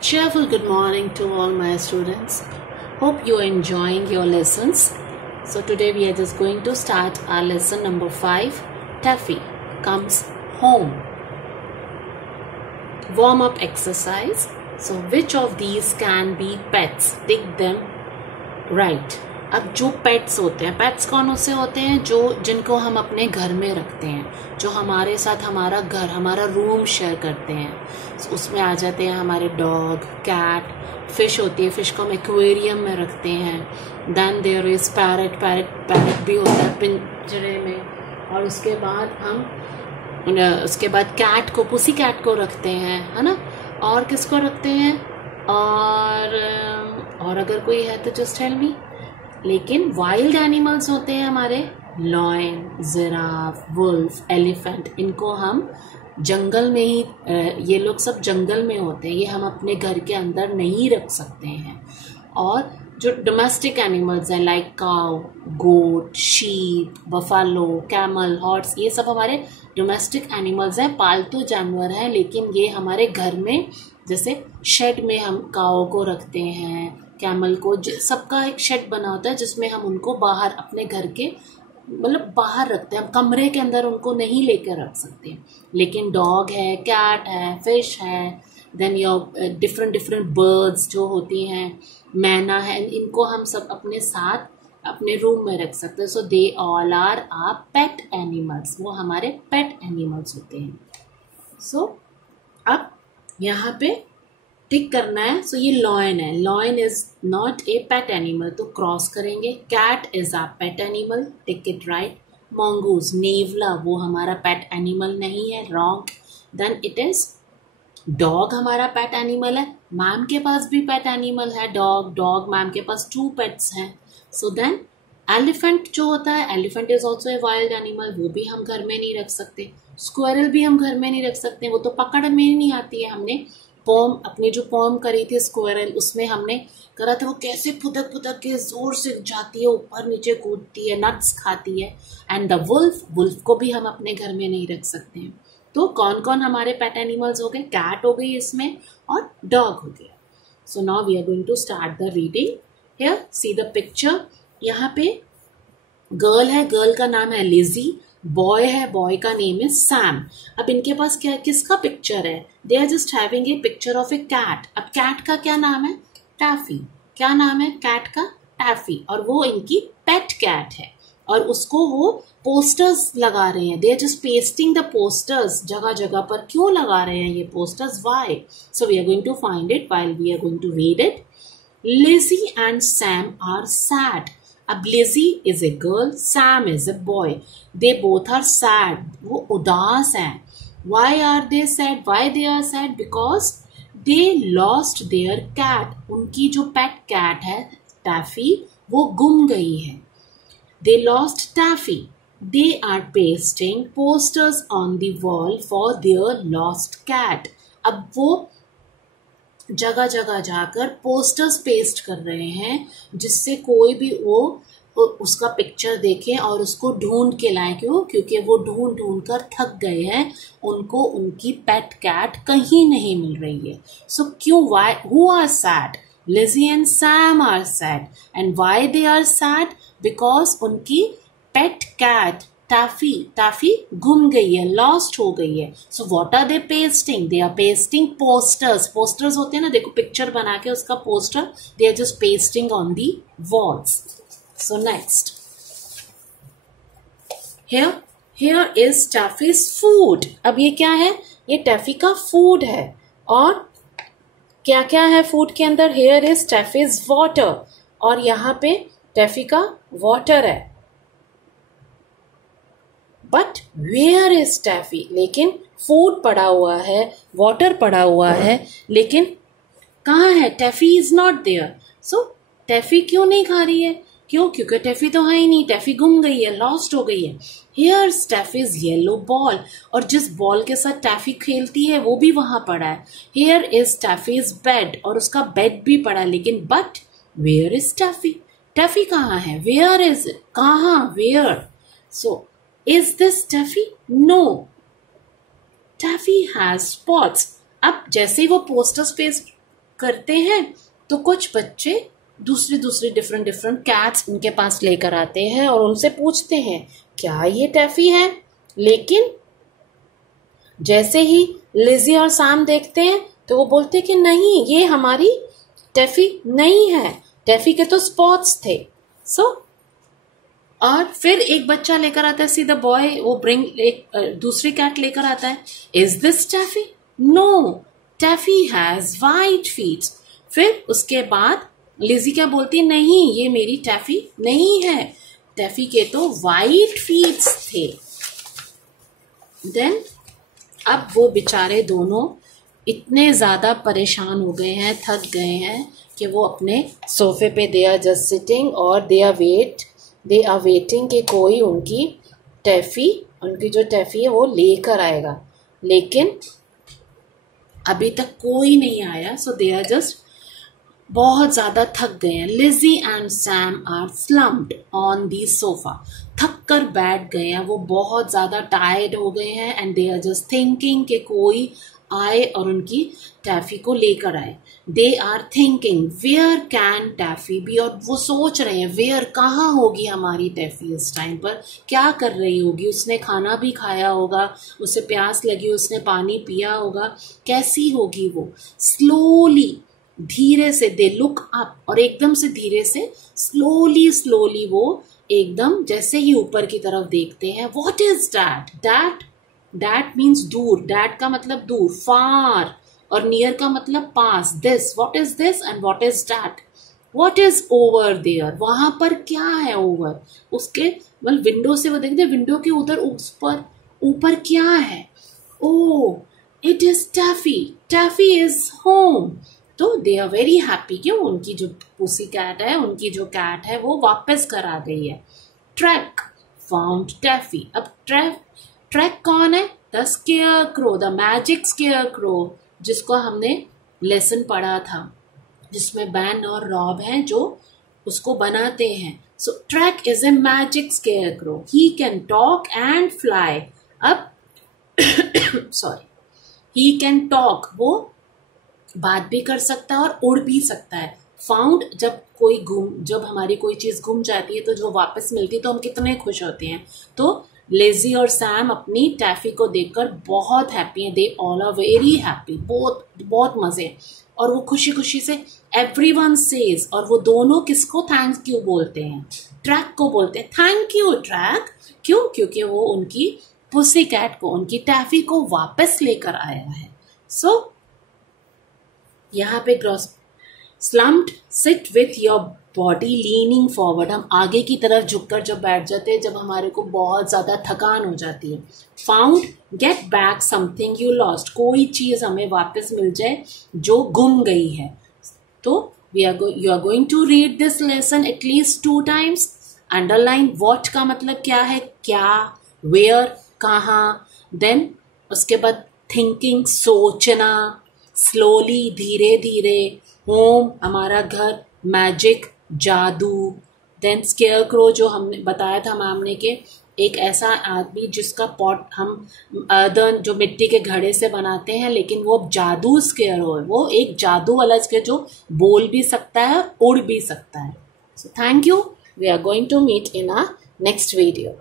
Cheerful good morning to all my students. Hope you are enjoying your lessons. So today we are just going to start our lesson number 5. Taffy comes home. Warm up exercise. So which of these can be pets? Tick them right. अब जो pets होते हैं, pets कौन से होते हैं? जो जिनको हम अपने घर में रखते हैं, जो हमारे साथ हमारा घर, हमारा रूम शेयर करते हैं. उसमें आ जाते हैं हमारे डॉग, कैट, फिश होती है, फिश को हम एक्वेरियम में रखते हैं. Then there is parrot, parrot भी होता है पिंजरे में. और उसके बाद कैट को, पुसी कैट को रखते हैं, है ना. और किसको रखते हैं? और अगर कोई है तो जस्ट टेल मी. लेकिन वाइल्ड एनिमल्स होते हैं हमारे, लॉयन, जिराफ, वुल्फ, एलिफेंट. इनको हम जंगल में ही, ये लोग सब जंगल में होते हैं, ये हम अपने घर के अंदर नहीं रख सकते हैं. और जो डोमेस्टिक एनिमल्स हैं लाइक काउ, गोट, शीप, बफालो, कैमल, हॉर्स, ये सब हमारे डोमेस्टिक एनिमल्स हैं, पालतू जानवर हैं. लेकिन ये हमारे घर में, जैसे शेड में हम काऊ को रखते हैं, कैमल को, सबका एक शेड बना होता है जिसमें हम उनको बाहर अपने घर के, मतलब बाहर रखते हैं. हम कमरे के अंदर उनको नहीं लेकर रख सकते. लेकिन डॉग है, कैट है, फिश है, देन योर डिफरेंट बर्ड्स जो होती हैं, मैना है, इनको हम सब अपने साथ अपने रूम में रख सकते हैं. So they all are pet animals. वो हमारे पेट एनिमल्स होते हैं. सो अब यहाँ पे टिक करना है. सो ये लॉयन है. Lion is not a pet animal, तो क्रॉस करेंगे. Cat is a pet animal, tick it right. Mongoose, नेवला, वो हमारा पेट एनिमल नहीं है, wrong. Then it is dog हमारा पेट एनिमल है. मैम के पास भी पेट एनिमल है डॉग. मैम के पास 2 पेट्स हैं. सो देन एलिफेंट जो होता है, elephant is also a wild animal, वो भी हम घर में नहीं रख सकते. स्क्वायरल भी हम घर में नहीं रख सकते, वो तो पकड़ में ही नहीं आती है. हमने अपनी जो पोम करी थी स्क्वायरल, उसमें हमने करा था वो कैसे फुदक के जोर से जाती है, ऊपर नीचे कूदती है, नट्स खाती है. एंड द वुल्फ को भी हम अपने घर में नहीं रख सकते हैं. तो कौन कौन हमारे पेट एनिमल्स हो गए? कैट हो गई इसमें, और डॉग हो गया. So now we are going to start the reading. Here see the picture. यहाँ पे गर्ल है, गर्ल का नाम है लिजी. बॉय है, बॉय का नेम इज सैम. अब इनके पास क्या, किसका पिक्चर है? They are just having a picture of a cat. अब कैट का क्या नाम है? टैफी. क्या नाम है कैट का? टैफी. और वो इनकी पेट कैट है, और उसको वो पोस्टर्स लगा रहे हैं. They are just pasting the posters जगह जगह पर. क्यों लगा रहे हैं ये posters? Why? So we are going to find it while we are going to read it. Lizzie and Sam are sad. अब Lizzie is a girl, Sam is a boy. They both are sad. वो उदास हैं. Why are they sad? Why they are sad? Because they lost their cat. उनकी जो पेट cat है टैफी, वो गुम गई है. They lost Taffy. They are pasting posters on the wall for their lost cat. अब वो जगह जगह जाकर पोस्टर्स पेस्ट कर रहे हैं, जिससे कोई भी वो उसका पिक्चर देखे और उसको ढूंढ के लाए. क्यों? क्योंकि वो ढूंढ कर थक गए हैं. उनको उनकी पेट कैट कहीं नहीं मिल रही है. सो क्यों? Why? Who are sad? Lizzy and Sam are sad. And why they are sad? Because उनकी पेट कैट टैफी गुम गई है, लॉस्ट हो गई है. So what are they pasting? They are pasting posters. Posters होते हैं ना, देखो पिक्चर बना के उसका poster, they are just pasting on the walls. So next, here is Taffy's food. अब ये क्या है? ये टैफी का फूड है. और क्या क्या है फूड के अंदर? Here is Taffy's water. और यहाँ पे टैफी का वाटर है. But where is Taffy? लेकिन फूड पड़ा हुआ है, वाटर पड़ा हुआ है, लेकिन कहाँ है? टैफी इज नॉट देयर. सो टैफी क्यों नहीं खा रही है? क्यों? क्योंकि टैफी तो है ही नहीं. टैफी गुम गई है, लॉस्ट हो गई है. Here Taffy's yellow ball. और जिस बॉल के साथ टैफी खेलती है वो भी वहां पड़ा है. Here is Taffy's bed. और उसका बेड भी पड़ा है. लेकिन but where is Taffy? Taffy कहाँ है? Where is it? कहाँ? Where? So is this Taffy? No. Taffy has spots. अब जैसे ही वो पोस्टर्स पेस्ट करते हैं तो कुछ बच्चे दूसरे दूसरे डिफरेंट डिफरेंट कैट्स उनके पास लेकर आते हैं और उनसे पूछते हैं क्या ये टैफी है। लेकिन जैसे ही लिजी और सैम देखते हैं तो वो बोलते हैं कि नहीं, ये हमारी टैफी नहीं है, टैफी के तो स्पॉट्स थे। और फिर एक बच्चा लेकर आता है, सी द बॉय, वो ब्रिंग एक दूसरी कैट लेकर आता है। Is this Taffy? No, Taffy has white feet. फिर उसके बाद लिजी क्या बोलती है, नहीं ये मेरी टैफी नहीं है, टैफी के तो वाइट फीट्स थे। देन अब वो बेचारे दोनों इतने ज्यादा परेशान हो गए हैं, थक गए हैं कि वो अपने सोफे पे दे आर जस्ट सिटिंग और दे आर वेटिंग कि कोई उनकी जो टैफी है वो लेकर आएगा। लेकिन अभी तक कोई नहीं आया। सो दे आर जस्ट बहुत ज्यादा थक गए हैं। Lizzie and Sam are slumped on the sofa, थक कर बैठ गए हैं, वो बहुत ज्यादा टायर्ड हो गए हैं। And they are just thinking कि कोई आए और उनकी टैफी को लेकर आए। They are thinking where can Taffy be, और वो सोच रहे हैं वेयर, कहाँ होगी हमारी टैफी इस टाइम पर, क्या कर रही होगी, उसने खाना भी खाया होगा, उसे प्यास लगी, उसने पानी पिया होगा, कैसी होगी वो। स्लोली, धीरे से दे लुक अप, और एकदम से धीरे से स्लोली वो एकदम जैसे ही ऊपर की तरफ देखते हैं। What is that? That means दूर, दैट का मतलब दूर, फार, और नियर का मतलब पास। This, what is this and what is that? What is over there? वहां पर क्या है ओवर? उसके मतलब विंडो से वो देखते, विंडो के उधर ऊपर क्या है? ओ, इट इज टैफी इज होम। तो दे आर वेरी हैप्पी कि उनकी जो पुसी कैट है, उनकी जो कैट है वो वापस घर आ गई है। Track found Taffy. अब ट्रैक कौन है? The scarecrow, the magic scarecrow, जिसको हमने लेसन पढ़ा था, जिसमें बैन और रॉब हैं जो उसको बनाते हैं। So Track is a magic scarecrow, he can talk and fly. अब सॉरी, ही कैन टॉक, वो बात भी कर सकता है और उड़ भी सकता है। फाउंड, जब हमारी कोई चीज गुम जाती है तो जो वापस मिलती है तो हम कितने खुश होते हैं। तो लेजी और सैम अपनी टैफी को देखकर बहुत हैप्पी हैं। They all are very happy, बहुत मजे। और वो खुशी खुशी से एवरीवन सेज, और वो दोनों किसको थैंक यू बोलते हैं? ट्रैक को बोलते हैं थैंक यू ट्रैक। क्यों? क्योंकि वो उनकी पुसी कैट को, उनकी टैफी को वापस लेकर आया है। सो यहाँ पे slumped, sit with your body leaning forward, हम आगे की तरफ झुककर जब बैठ जाते हैं जब हमारे को बहुत ज्यादा थकान हो जाती है। Found, get back something you lost, कोई चीज हमें वापस मिल जाए जो गुम गई है। तो you are going to read this lesson at least 2 times। Underline, what का मतलब क्या है? क्या, वेयर, कहाँ। देन उसके बाद थिंकिंग, सोचना, स्लोली, धीरे धीरे, होम, हमारा घर, मैजिक, जादू। देन स्केयरक्रो, जो हमने बताया था मैम ने कि एक ऐसा आदमी जिसका पॉट हम अर्दन, जो मिट्टी के घड़े से बनाते हैं, लेकिन वो जादू स्केयरो है, वो एक जादू वाला स्केयर जो बोल भी सकता है, उड़ भी सकता है। So thank you, we are going to meet in a next video.